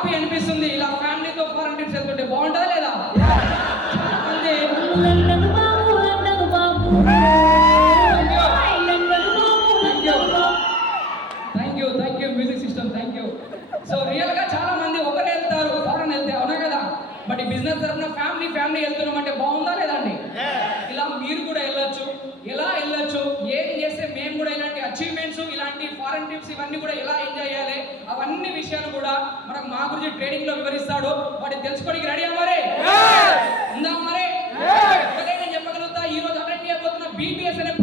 Happy అనిపిస్తుంది ఇలా ఫ్యామిలీతో ఫారెన్ ట్రిప్స్ వెళ్తుంటే. బాగుంటుందా లేదా? చాలా మంది thank you music system, thank you. So real గా చాలా మంది ఒకరే వెళ్తారు ఫారెన్ వెళ్తే, అవునా కదా? బట్ ఈ బిజినెస్ తరఫున ఫ్యామిలీ వెళ్తున్నాం అంటే బాగుందా లేదండి? ఇలా మీరు కూడా వెళ్ళొచ్చు. ఎలా వెళ్ళొచ్చు, ఏం చేస్తే మేము కూడా ఇలాంటి అచీవ్మెంట్స్, ఇలాంటి ఫారెన్ ట్రిప్స్ ఇవన్నీ కూడా ఎలా ఎంజాయ్ చేయాలి, అవన్నీ విషయాలు కూడా మనకు మా గురించి ట్రైనింగ్ లో వివరిస్తాడు. వాటిని తెలుసుకోవడానికి రెడీ మరి ఉందా మరి? ఒకటే నేను చెప్పగలుగుతా, ఈ రోజు అటెండ్ చేయబోతున్న BTS అనే